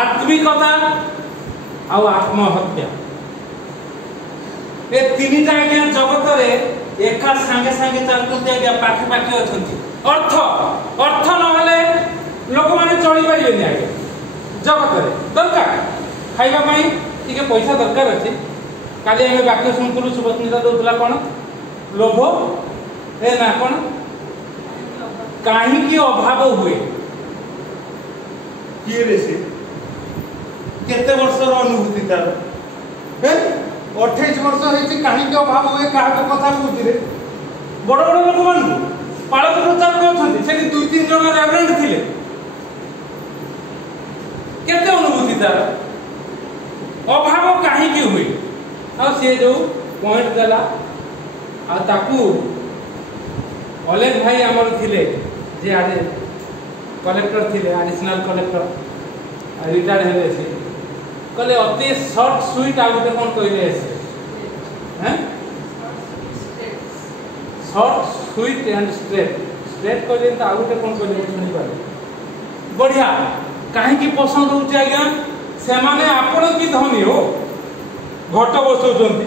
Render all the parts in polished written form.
आत्मिकता आउ आत्महत्या ए तीनटा आज्ञा जगत रे एका संगे संगे चलते आज्ञा पाखी पाखी अछंती। अर्थ अर्थ नहले लोक माने चली परिबेनी आज्ञा जगत रे दरकार खाइबा पई टिके पैसा दरकार अछि। काली हमें वाक्य सुनथुलु सुभस्मिता दउतला कोन लोभ ए ना कोन काहे की अभाव हुए किए रे से केते वर्षर अनुभूति तार हे 28 वर्ष हेची काहे की अभाव हुए काहा को कथा कहूची रे बड़ बड़ लोक मान पालक प्रचार करछन्ती सेनी 2-3 जण रेवरेंड थिले केते अनुभूति तार अभाव काहे की हुए आ से जो पॉइंट देला आ ताकू अलेख भाई हमर थिले जे आजे कलेक्टर थिले एडिशनल कलेक्टर रिटायर्ड हेले से कहले अति शॉर्ट स्वीट आ गोटे कोन कहले से हैं short sweet and straight straight कहले त आ गोटे कोन कहले सुनि पारे बढ़िया काहे की पसंद होउछ आज्ञा से माने आपण की धनी हो घट बसौचंती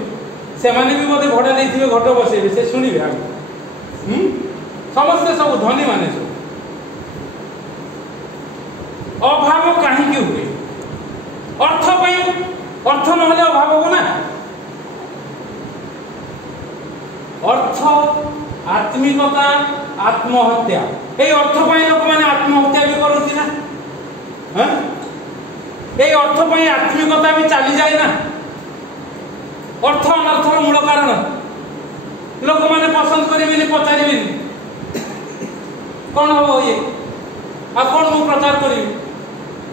से माने भी मते भडा देथिबे घट बसेबे से सुनिबे आ समस्त सब धनी माने सब अभाव काहे की हुए अर्थ पई अर्थ नहले अभाव हो ना अर्थ आत्मिकता आत्महत्या ए अर्थ पई लोक माने आत्महत्या भी करथि ना हां ए अर्थ पई आत्मिकता भी चली जाए ना अर्थ अनर्थर मूल कारण लोक माने पसंद करिबेनी पचारिबेनी कोन हो ये आ कोन मु प्रचार करिबी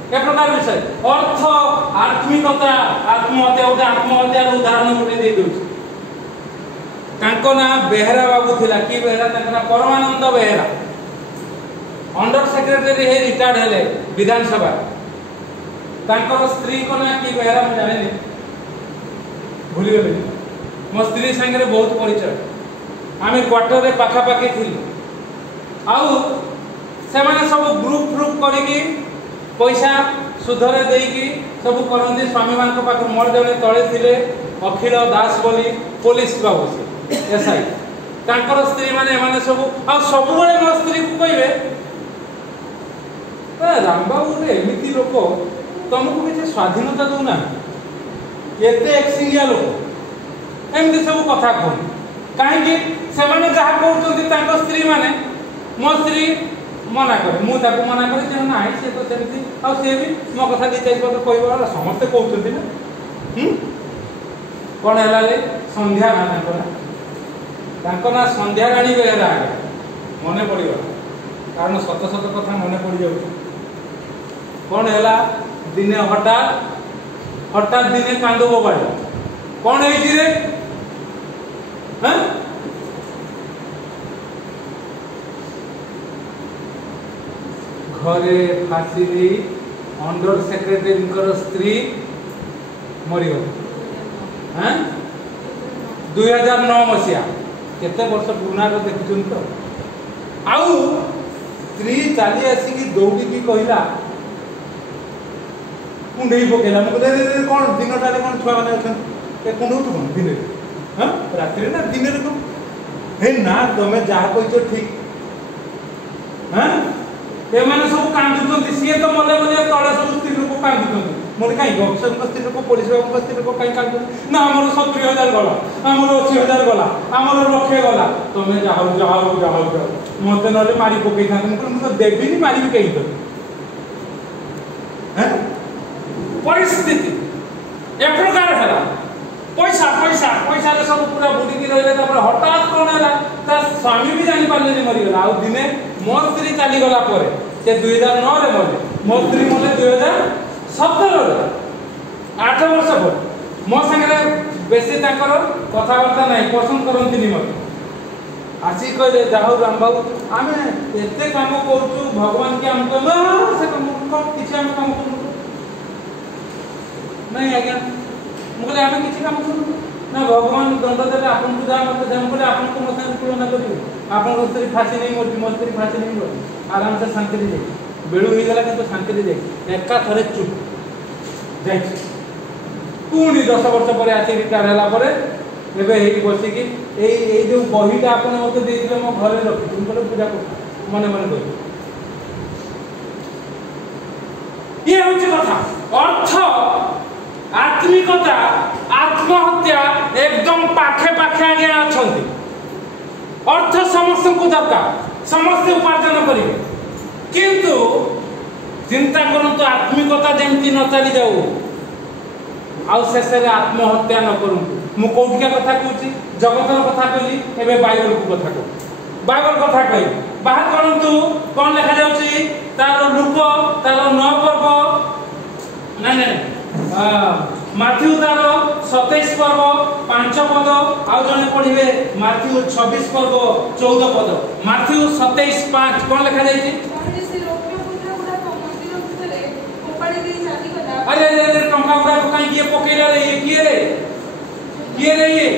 ए प्रकार विषय अर्थ आत्मिकता आत्महत्या उठे आत्महत्या उदाहरण गुटे दे दउछ कांको ना बेहरा बाबू थिला की बेहरा तकना परमानंद बेहरा अंडर सेक्रेटरी हे रिटायर्ड हेले विधानसभा तांकर स्त्री को ना की बेहरा म जाने भूली गले मो स्त्री संगे बहुत परिचय आमे क्वार्टर रे पाखा पाखी थिलु आउ से माने सब ग्रुप करिकी पैसा सुधरे देकी सब करंदी स्वामी मान को पाख मोर जने तळे थिले अखिल दास बोली पुलिस बाबू से एसआई तांकर स्त्री माने माने सब आ सब बळे मो स्त्री को कहिबे राम बाबू रे एमिति लोक तुमको किछ स्वाधीनता दउना एते एक्सिंगिया लोक एमिति सब कथा कहू काहे कि से माने जहा कहउछन्ती तांकर स्त्री माने मो स्त्री मना करे मु ताको मना करे जे नाही से तो सेमती आ से भी मो कथा दी चाहि तो कहबो समस्त कहउछन्ती ना कोन हला ले संध्या ना तांको ना संध्या रानी बेहरा मने पड़ियो कारण सत सत कथा मने पड़ी जाउ कोन हला दिने हठात दिने कांदो बोबाड कोन हेछि रे हैं घरे फांसी दी अंडर सेक्रेटरी स्त्री मरी गई हैं 2009 मसिया केते वर्ष पुराना रो देखुछन तो आउ स्त्री चाली आसी की दौड़ी की कहिला कुंडई पकेला म दे कोन दिनटारे कोन छुआ माने अछन ए कुंडौ तो कोन दिन हां रात्रि ना दिन रे को हे ना तमे जा कहितो ठीक हां ए माने सब कांदुतंती सिए तो मले मले तळे सब स्त्री लोक कांदुतंती मोर काई गक्षन को स्त्री लोक पुलिस बाबू को स्त्री लोक काई कांदु ना हमर 70000 गला हमर 80000 गला हमर लक्षे गला तमे जाओ मते नले मारी पकई था मु तो देबिनी मारी भी कहि तो हैं परिस्थिति ए प्रकार हला पैसा पैसा पैसा रे सब पूरा बुडी की रहले तापर हठात कोन हला ता स्वामी भी जानि पारले मरि गला आ दिने मो स्त्री चली गला परे से 2009 रे मले मो स्त्री मले 2017 रे 8 वर्ष पर मो संगे बेसी ताकर कथा वार्ता नाही पसंद करंती नि मते आसी कहले जाऊ राम बाबू आमे एते काम करछु भगवान के हमको ना से काम किछ हम काम करू नहीं आज्ञा मुगले आमे किछ काम करू ना भगवान दंड देले आपन को जा मते हम बोले आपन को मते तुलना करियो आपन को स्त्री फांसी नहीं मोती मो स्त्री फांसी नहीं मोती आराम से शांति दे बेळु हो गला कि शांति दे एका थरे चुप पुणी 10 वर्ष पर आसी रिटायर होला पर एबे हेई बसिकी एई जो बहीटा आपन मते देइथिले मो घरे रखि तुम करे पूजा कर मने मने कहि ये होची कथा अर्थ आत्मिकता आत्महत्या एकदम पाखे पाखे आगे अछंती अर्थ समस्त को दरकार समस्त उपार्जन करिवे किंतु चिंता करंतु आत्मिकता जेमती न चली जाऊ आउ शेषे आत्महत्या न करूँ मु कौटिका कथा कहूँ जगतर कथा कहली एवं बाइबल को कथा कहूँ बाइबल कथा कही बाहर करंतु कौन लिखा जाउची तार लुक तार 9 पर्व नहीं माथ्यू तार 27 पर्व 5 पद आउ जने पढ़िबे माथ्यू 26 पर्व 14 पद माथ्यू 27:5 कौन लिखा जाइची अरे अरे टंका गुड़ा को कहीं किए पकेला रे ये किए रे ये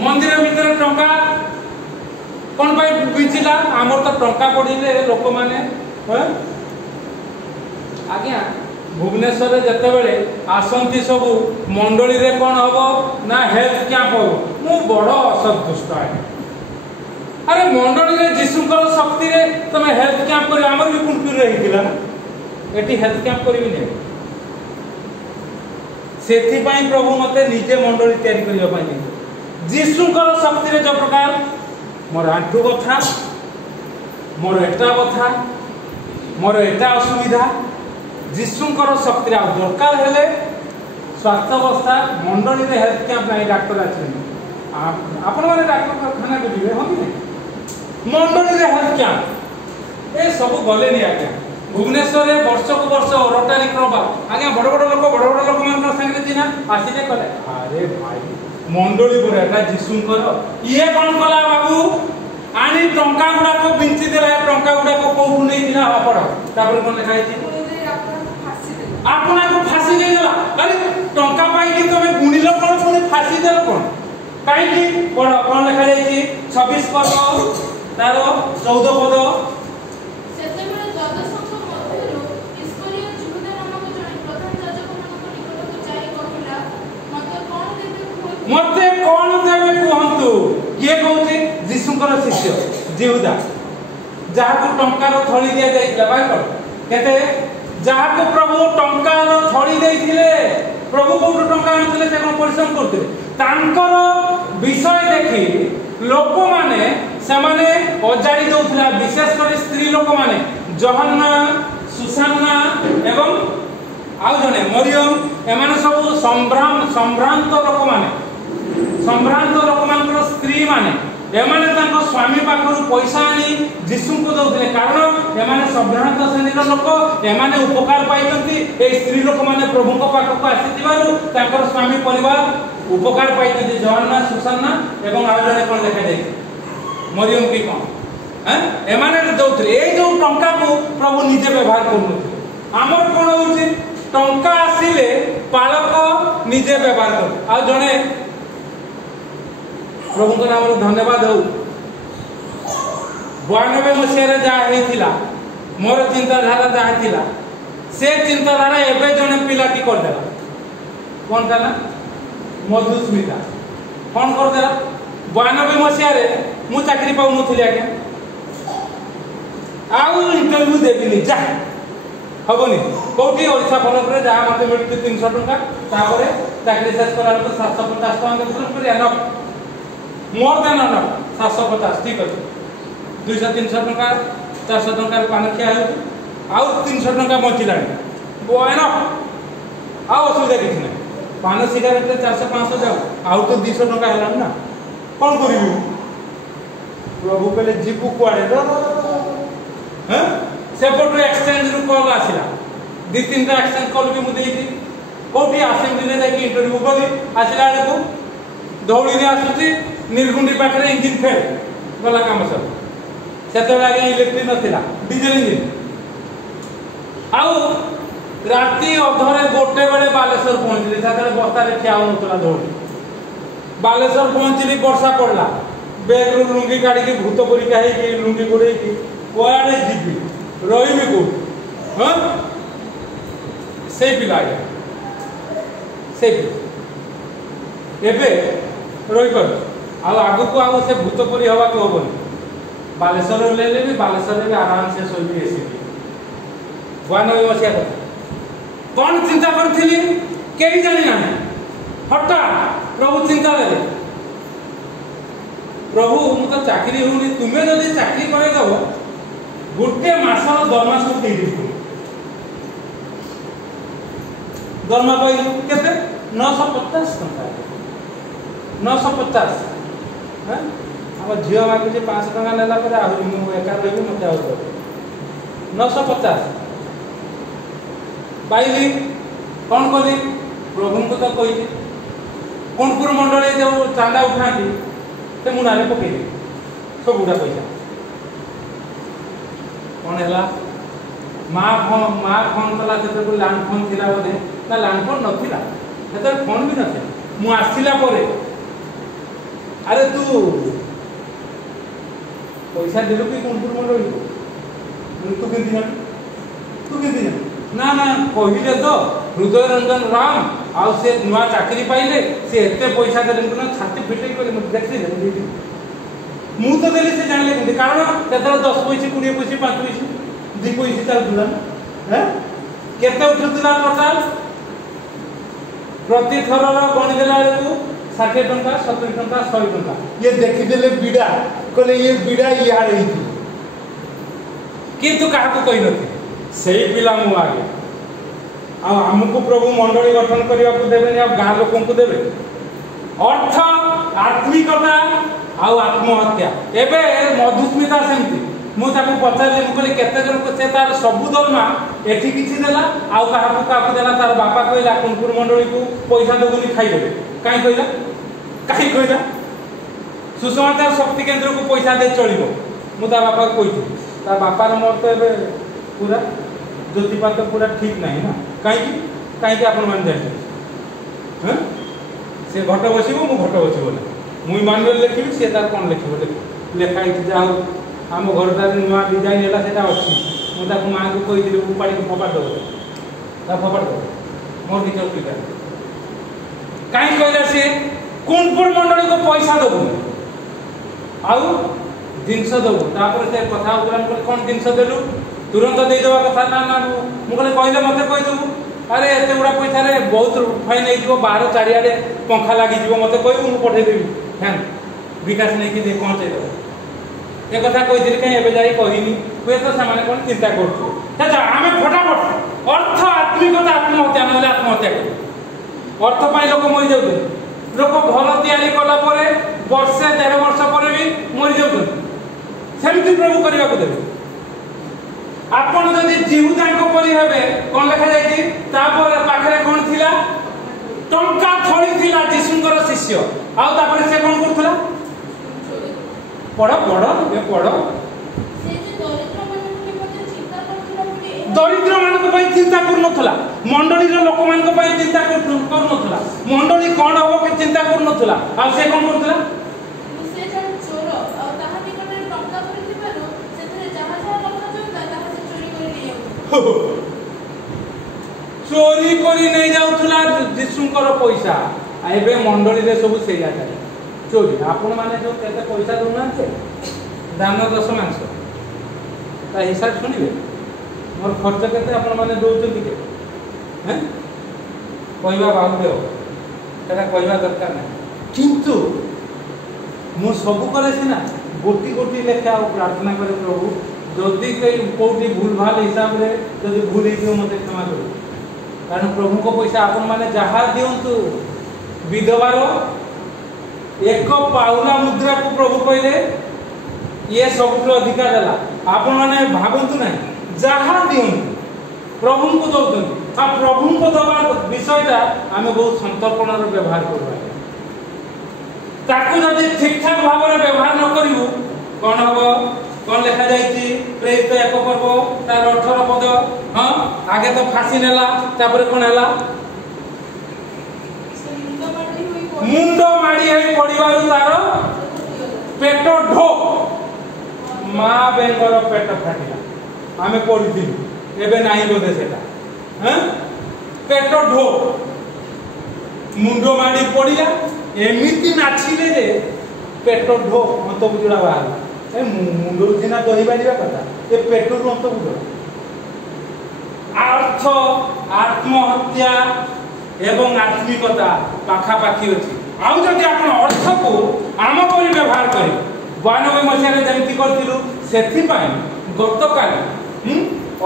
मंदिर भीतर टंका कोन भाई बिचिला हमर तो टंका पड़िले लोक माने आज्ञा भुवनेश्वर जते बेले आसंती सब मंडली रे कोन हबो ना हेल्थ कैंप हबो मु बड़ असंतुष्ट है अरे मंडली रे जिसुकर शक्ति रे तमे हेल्थ कैंप कर हमर भी कुंटुर रहितिला एटी हेल्थ कैंप करबी ने सेथि पई प्रभु मते निजे मंडली तयारी करिया पई जिसुकर शक्ति रे जो प्रकार मोर आंठु बथा मोर एटा बथा मोर एटा असुविधा जिसुकर शक्ति रे दरकार हेले स्वास्थ्य अवस्था मंडली रे हेल्थ कैंप नाही डॉक्टर आछन आपण माने डॉक्टर खाना को दिबे हम नहीं मंडली रे हेल्थ कैंप ए सब गले नहीं आज्ञा भुवनेश्वर वर्ष को वर्ष रोटारी क्लब आज्ञा बड़ बड़ लोक मान संगे चिन्हा आसिले कले अरे भाई मंडली पर एटा जिसुकर ये कोन कला बाबू आनी टंका गुडा को बिंची देला टंका गुडा को कोहु नै दिला हपड़ तापर कोन लिखा है आपना को फांसी दे देला अरे टंका पाई कि तमे गुणिलो कोन पुनी फांसी देला कोन काई कि कोन लिखा जाई 26 पद तारो 14 पद मते कोन देबे कहंतु किए कहउते जिसुकर शिष्य जिहुदा जहा को टंका रो थळी दिया जाइला बाइबल केते जहा को प्रभु टंका रो थळी देइथिले प्रभु को टंका आनथिले से कोन परिश्रम करथिले तांकर विषय देखि लोक माने समाने अजाड़ी दउथला विशेष कर स्त्री लोक माने जोहन्ना सुसान्ना एवं आउ जने मरियम एमाने सब संभ्रांत लोक माने स्त्री माने एमाने तांको स्वामी पाखरु पैसा आनी जिसु को दउथले कारण एमाने संभ्रांत श्रेणीर लोक एमाने उपकार पाइतंती ए स्त्री लोक माने प्रभु को पाख को आसीतिबारु तांकर स्वामी परिवार उपकार पाइतंती जोहन्ना सुसान्ना एवं आउ जने कोन लिखा जाय मरियम की कोन एमाने दउथले ए जो टंका को प्रभु निजे व्यवहार करनुथि हमर कोन होउछि टंका आसीले पालक निजे व्यवहार कर आ जने प्रभु को नाम धन्यवाद हो 92 मसीह जहाँ होता मोर चिंताधारा जहाँ थिला से चिंताधारा एवं जड़े पिलाटी करदेला कौन था ना मधुस्मिता कौन करदेला 92 मसीह मु चाकरी पाऊन आज्ञा आउ इंटरव्यू देविनी जा हेनी कौटी ओडिशा बनक जहाँ मत मिलू 300 टंका चाकरी शेष कला 750 टका मोर देन न 750 ठीक अछि 200-300 टका 400 टका पान खिया हो आउ 300 टका बचिला बोएन आउ असुविधा किछ नै पान सिगारेट 400-500 जाऊ आउ तो 200 टका हला ना कोन करिवु प्रभु कहले जीपु कुआडे तो हैं सेपटु एक्सचेंज रु कॉल आसिला 2-3 टा एक्सचेंज कॉल भी मु देइती कोठी असेंबली ने जाकी इंटरव्यू करी आसिला को दौड़ी ने आसुची नीलगुंडी पाखरे इंजिन फेल गला काम सब सेते लागे इलेक्ट्रिक नथिला डीजल इंजिन आउ राती अधरे गोटे बेले बालेश्वर पहुंचली साथरे बस्तारे ठिया होतला दौड़ी बालेश्वर पहुंचली वर्षा पड़ला बैग रु लुंगी काढी के भूत परीक्षा हे कि लुंगी गोडे कि कोआडे जीबी रहिबी को हां से पिला से एबे रही कर आगु को आगु से भूतपुरी हवा को हबनी बालेश्वर ले भी बालेश्वर भी आराम से सोई एसी 92 मसीहा कथा कौन चिंता करी कहीं जानी ना हठात प्रभु चिंता देते प्रभु मु तो चाकरी होनी तुम्हें जब चाकरी करदेव गोटे मासर दरमा सब दे दरमा पाइल के 950 टका 950 आम झील मागुचे 500 टका नेला एका रही मत 950 पाइली कौन कली प्रभु को तो कही कोणपुर मंडल जो चांदा उठा से मुना पकई सब गुड़ा पैसा कौन है माँ फोन कला से लैंड फोन थी बोधे ना लैंड फोन नाला से फोन भी ना मु आसला अरे तू पैसा देलु कि कोणपुर मंडल तू के ना ना कहले तो हृदय रंजन राम आउ से नुआ चाकरी पाइले से एते पैसा देले ना छाती फिटे कर देखि मु तो देली से जानले कि कारण तेतर 10 पैसा 20 पैसा 5 पैसा 2 पैसा चलतुला हैं केते उठुतुला टोटल प्रति थरर गणी देला को 60 टंका 70 टंका 100 टंका ये देखि देले बीड़ा कहले ये बीड़ा या रही थी किंतु काहा को कहि नथि सही पिला मु आगे आमको प्रभु मंडली गठन करने को देवे गाँ लोक देवे अर्थ आत्मिकता आत्महत्या एबे मधुस्मिता सेमती मुझे पचारे मुझे केते जन से तार सबू दरमा एठी किछि देला आउ काहाकु देला तार बापा कहला कोणपुर मंडली को पैसा देबुनी खाइबे काई कहला सुसमाचार शक्ति केंद्र को पैसा दे चलिबो मु तार बापा को कहि तार बापा मोर तो एबे पूरा ज्योतिपात पूरा ठीक नहीं ना कहीं आपण मान जाए से घट बसब मु घट बसब ना मुई मानुअल लिखी सी तार कौन लिख लिखाई जाओ आम घर नुआ डिजाइन है अच्छी मुझे माँ को कही उपाड़ी फपाड़ दब फपाड़ दब मोर किसी असुविधा कहीं कहला सी कोणपुर मंडली को पैसा दबु आउ जिनस दबु से कथा कौन जिनस देलु तुरंत देदेवा कथा ना ना मुझे कहले मत कहीदेबू अरे एत गुड़ा पैसा बहुत फाइन हो बाहर चारिड़े पंखा लगी मत कहू मुझे पठेदेवी फैन विकास नहीं कि पहुँचेदेव ये कथा कही कहीं जाए कहनी हुए तो से कौन चिंता करें आम फटाफट अर्थ आत्मिकता आत्महत्या ना आत्महत्या कर अर्थ पाई लोक मरी जाते लोक घर तैयारी कला वर्षे 1.5 वर्ष पर भी मरी जाते सेमती प्रभु करने को देवे आपण जदि जीवदान परी हेबे कौन लिखा जाइए पाखे कौन थिला टंका थोड़ी थिला जीशुंकर शिष्य आउ तापर से कौन करथला पढ़ ये पढ़ दरिद्र मानक पई चिंता करनथला मंडली रो लोक मानक पई चिंता करनथला मंडली कौन हो के चिंता करनथला आ से कौन करथला चोरी करी नहीं जाउथला जीशुंकर पैसा एबे मंडली रे सब से जाता चोरी आपण माने जो केते पैसा दोना से दान 10 मांस ता हिसाब सुनिबे मोर खर्च केते आपण माने दोउछन के हैं कहबा बाहु देव एटा कहबा दरकार नहीं किंतु मु सब करे सिना गोटी गोटी लेखा प्रार्थना करे प्रभु जदि कहीं कौटी भूल भाल हिसाब से जब भूल हो मत क्षमा कर कारण प्रभु को पैसा आपण मैंने जहाँ दिंतु विधवार एक पाउला मुद्रा को प्रभु कहले ये सब अधिकार देला आपण मैंने भावतु ना जहाँ दिंतु प्रभु को दौरान आ प्रभु को दबा विषयटा आम बहुत संतर्पण व्यवहार करवा ठीक ठाक भाव में व्यवहार न करूँ कौन हम कौन लिखा जाइए प्रेरित एक पर्व तार 18 पद हाँ आगे तो फांसी नेला तापर कौन है मुंड माड़ी है पड़िबारु तार पेट ढो माँ बेंगर पेट फाटिला आमे पढ़ी एबे नहीं बोधे सेटा हैं पेट ढो मुंड माड़ी पड़ा एमती नाचिले जे पेट ढो अंत बुजुड़ा बाहर मुंड सीना दही बाजा कथा ये पेट रू अंत बुजुड़ा अर्थ आत्महत्या एवं आत्मिकता पाखापाखि अच्छी आउ जदि आप अर्थ को आम पर व्यवहार कर 92 मसीह जमी करूँ से गत काली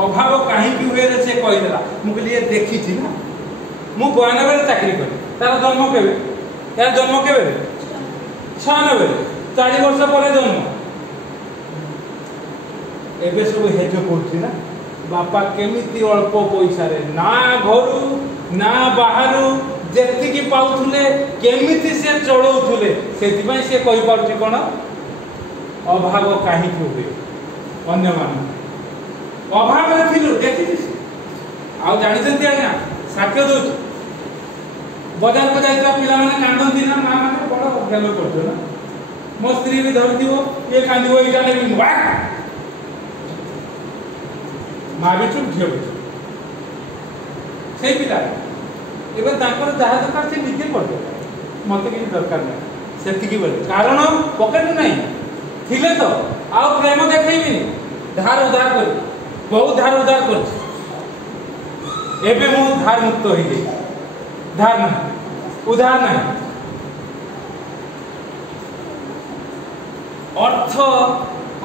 अभाव कहीं हुए से कहीदेला मुझे ये देखी ना मु 92 चाकरी करी तार जन्म केवे यार जन्म केवे 96 4 वर्ष पर जन्म एबे सब हेज करछि ना बापा केमिति अल्प पैसा रे ना घर ना बाहर जेतिकी पाउथुले केमिति से चलौथुले सेति पई से कहि पाउछि कोन अभाव काहे हुए अन्य मान अभाव रे थिलु देखि आ जानि जंती आज्ञा साक्ष्य दो बाजार को जाइता पिला माने कांदंती ना मां माने बड़ गेलो करछो ना मो स्त्री भी धर दिवो ये कांदिवो इटा ने भी मां भी चुप झियो से पिला एबे तांकर जहा दरकार से निजे कर मते कि दरकार नै सेति की बोले कारण पॉकेट नै थिले तो आ प्रेम देखैबी धार उधार कर बहुत धार उधार कर एबे मु धार मुक्त होई गई धार ना उधार ना अर्थ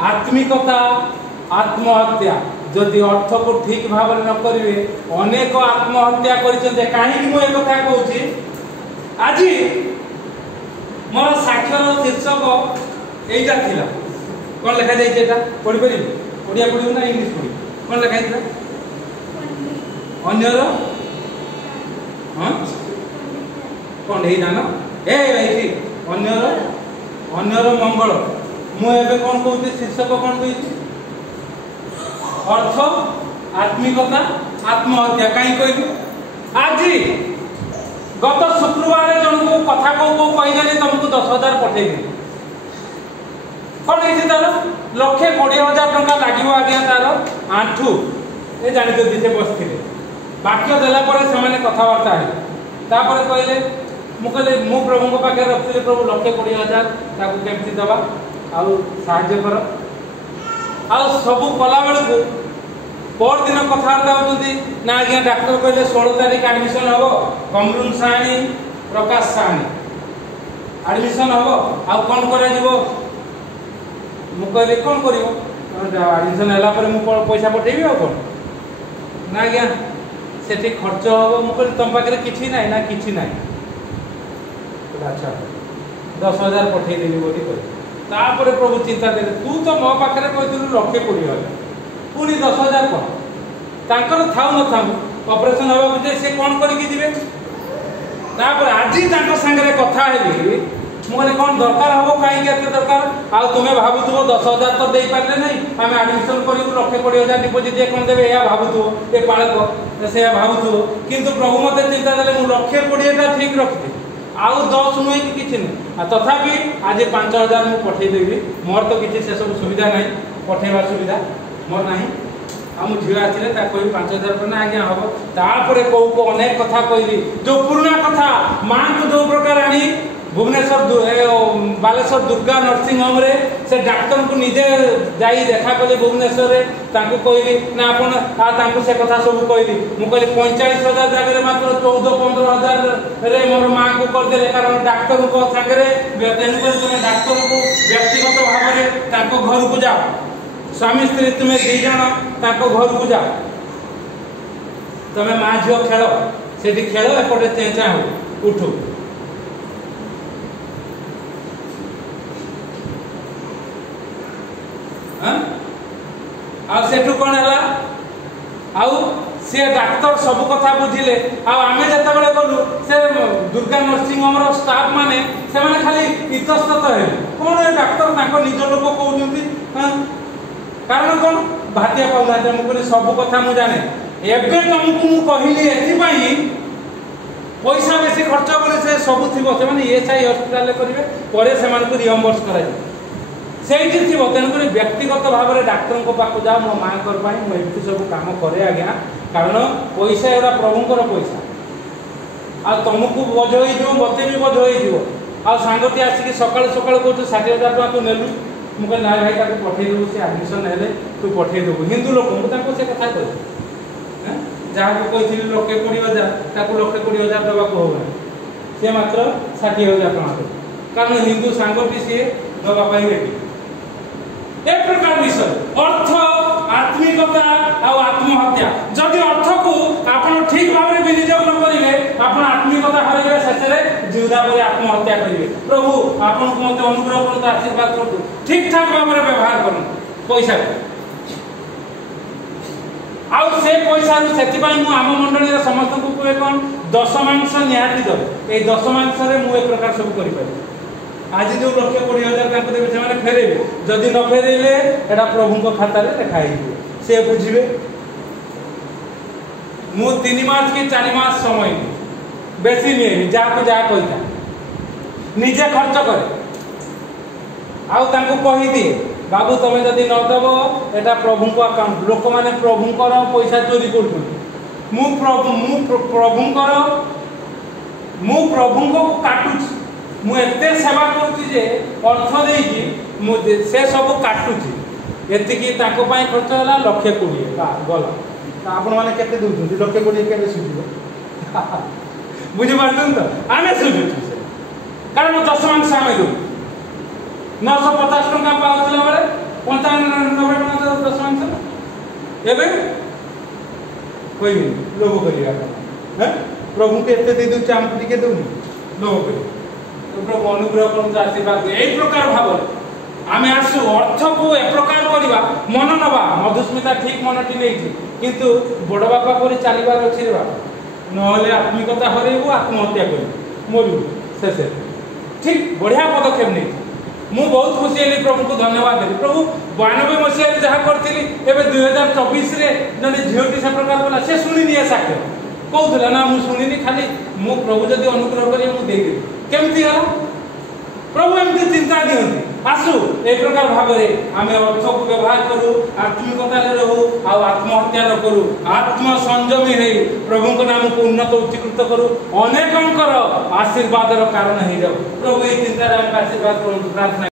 आत्मिकता आत्महत्या जदि अर्थ को ठीक भाव न करिवे अनेक आत्महत्या करिसते काहे मु एक कथा कहूची आज मोर साक्षर शीर्षक एइटा थिला कोन लिखा जाय एटा पढि परि ओडिया पढिउ ना इंग्लिश पढि कोन लिखा थिला अन्यर हां कोन हेइ जानो ए भाई अन्यर मंगल मु एबे कोन कहूची शीर्षक कोन कहूची अर्थ आत्मिकता आत्महत्या कहीं कहलु आज गत शुक्रवार जन को कथा को कहीदेली तुमको 10,000 पठेदी कौन है तार 1,20,000 टंका लगे आज्ञा तार आंठू ये जानी से बसते बाक्य देला से कथबार्ता है कहले मुझे मु प्रभु पाखे रखी प्रभु 1,20,000 केमती दवा आउ साहाय्य कर आ सबू कला बेलू पर दिन कथबार्ता होती ना आज्ञा डाक्टर कहले 16 तारीख एडमिशन हम कमरुन साहानी प्रकाश साहानी एडमिशन हम आ कौन कर कहली कौन कर एडमिशन है पैसा पठेबी आ कौन ना आज्ञा से खर्च हम मुझे तुम पाखे कि ना ना कि ना अच्छा 10,000 पठेदेवी बोली कह प्रभु चिंता दे तू तो मो पाखे कहलु 1,20,000 पुणी 10,000 कौन थाऊ न थाऊ ऑपरेशन हवा जे से कौन करके दिबे आज सागर कथा है मुझे कौन दरकार हम कहीं दरकार आ तुम्हें भावुव 10,000 तो दे पारे नहीं आम एडमिशन कर 1,20,000 डिपोजिट ये कौन देवे या भावुव ये पाड़क से भावुव किंतु प्रभु मत चिंता देले 1,20,000 ठीक रखी आउ 10 नुहे कि किसी नहीं तथापि आज 5,000 मुझे पठेदेवी मोर तो किसी से सब सुविधा नहीं पठेबार सुविधा मोर ना आम झील आसे कह 5,000 ना आज्ञा हम तापर कौ को अनेक कथा कहली जो पुराना कथा माँ को जो प्रकार आनी भुवनेश्वर बालेश्वर दुर्गा नर्सिंग होम रे से डाक्टर को निजे जाई देखा कली भुवनेश्वर रे तांको कहली ना आपण से कथा सब कहली मु कहली 45,000 जगह मात्र 14-15,000 रे मोर माँ को करदे कारण डाक्टर को सागरे तुम डाक्टर को व्यक्तिगत भाव में तांको घर को जाओ स्वामी स्त्री तुम्हें 2 जन घर को जाओ तुम्हें माँ झील खेल से खेल एपटे चेचा हो उठू सेठू कौन है आउ सी डाक्तर सब कथा बुझिले आम जिते गलु से दुर्गा नर्सिंग होम स्टाफ माने से खाली इतस्तत है कौन डाक्तर निज लोक कहते कारण कौन भाटिया पाऊना मुझे सब कथा मुझे जाने एवं तुमको मुझे कहली एपाई पैसा बेसी खर्च कले से सब थी से ESI हस्पिटाल करेंगे से रियम्बर्स कर ସେଇଠି ଥିବ ତେଣୁକରି ବ୍ୟକ୍ତିଗତ ଭାବରେ ଡାକ୍ତରଙ୍କ ପାଖକୁ ଯାଅ ମୋ ମାଙ୍କର ପାଇଁ ମୁଁ ଏମିତି ସବୁ କାମ କରେ ଆଜ୍ଞା କାରଣ ପଇସା ଏଗୁଡ଼ା ପ୍ରଭୁଙ୍କର ପଇସା आ तुमको बोझ हो मत भी बोझ हो आ सांगती आसिक सकाल सकाल कहूँ 60,000 टका तू नेलु मुझे ना भाई ताको पठेदेबू से आडमिशन हेले तू पठेदेबू हिंदू लोक मुझे से कथा कह जहाँ को कही 1,20,000 ताको 1,20,000 दवा को होगा सी मात्र 60,000 टका कारण हिंदू सांगटी सी दवा रेडी एक प्रकार विषय अर्थ आत्मिकता और आत्महत्या जदि अर्थ को आपण ठीक भाव में विनियोग न करेंगे आपण आत्मिकता हरेबे शेषे जीवदा पर आत्महत्या करेंगे प्रभु आपण को मते अनुग्रह करत आशीर्वाद करतु ठीक ठाक भाव में व्यवहार करन पैसा आउ से पैसा सेति पई मु आम मंडली रे समस्त को कहे कोन दशमांश निहाती दब ए दशमांश रे मु एक प्रकार सब करि पाइ आज जो 1,20,000 देवे से फेरेबे जदि न फेरेले एटा प्रभु को खाता रे देखाई से बुझिबे मु 3 मास की 4 मास समय बेसी नहीं जा को जा कहिता निजे खर्च करे आउ तांको कहि दिए बाबू तमे जदि न दबो एटा प्रभु को अकाउंट लोक माने प्रभु को पैसा चोरी करथु मु प्रभु को काटुछ मु एते सेवा करूची जे अर्थ देकी मु से सब काटुची एतिकी ताको पई खर्च होला 1,20,000 गला आपण माने केते दउछन 1,20,000 केते सुझिबो बुझि पारतन तो आमे सुझुची कारण 10 मांस आमे दउ 950 टका पाउतला बेले 95 टका 10 मांस एबे कोई लोभ करिया हैं प्रभु के एते दे दउ चाम टिके दउनी लोभ करिया प्रभु अनुग्रह करते आशीर्वाद यही प्रकार भाव आम आसु अर्थ को ए प्रकार करवा मन नवा मधुस्मिता ठीक मनटी नहीं किंतु बड़ बापा पर चलबार अच्छे बापा ना आत्मिकता हरइबू आत्महत्या कर मरु शेष ठीक बढ़िया पदक्षेप नहीं मु बहुत खुशी हेली प्रभु को धन्यवाद देली प्रभु 92 मसीह जहाँ करी एवं 2024 जन झीटी से प्रकार कला से शुणी साक्ष्य कहूला ना मुझे शुणी खाली मो प्रभु जब अनुग्रह करेंगे मुझे केमती है प्रभु एमती चिंता दिखती आसु एक प्रकार भाव में आम अर्थ को व्यवहार करूँ आत्मिकता रहू आ आत्महत्या न करूँ आत्म संयमी है प्रभु नाम को उन्नत उच्चीकृत करूँ अनेक आशीर्वाद कारण हो जाऊ प्रभु ये चिंता आशीर्वाद करूँ प्रार्थना।